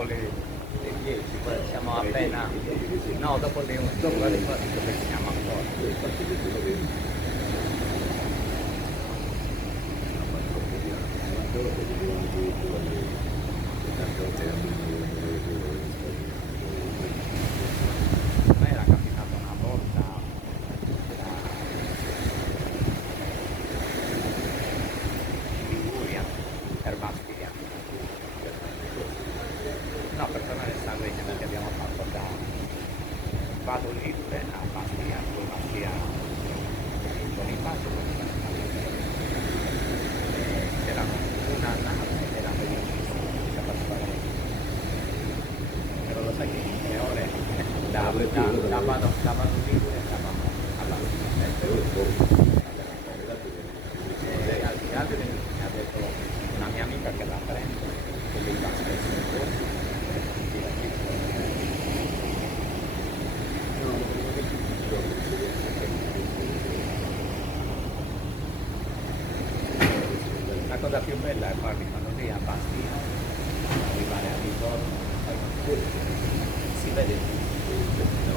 dopo le 10, poi siamo appena, no, dopo le 11, dopo le 4 dove siamo ancora. A me era capitato una volta in Liguria per Bastia. No, per tornare a San Remo che abbiamo fatto da Vado Ligure a Bastia, poi Bastia Bonifacio, c'erano una nave era bellissima, ci ha fatto fare, però lo sai che in 3 ore da Vado Ligure andavamo a Bastia. E al di là mi ha detto una mia amica che la prende, che lui va spesso in corso, la cosa più bella è farli quando lì a Bastia, arrivare a ritorno, si vede tutto.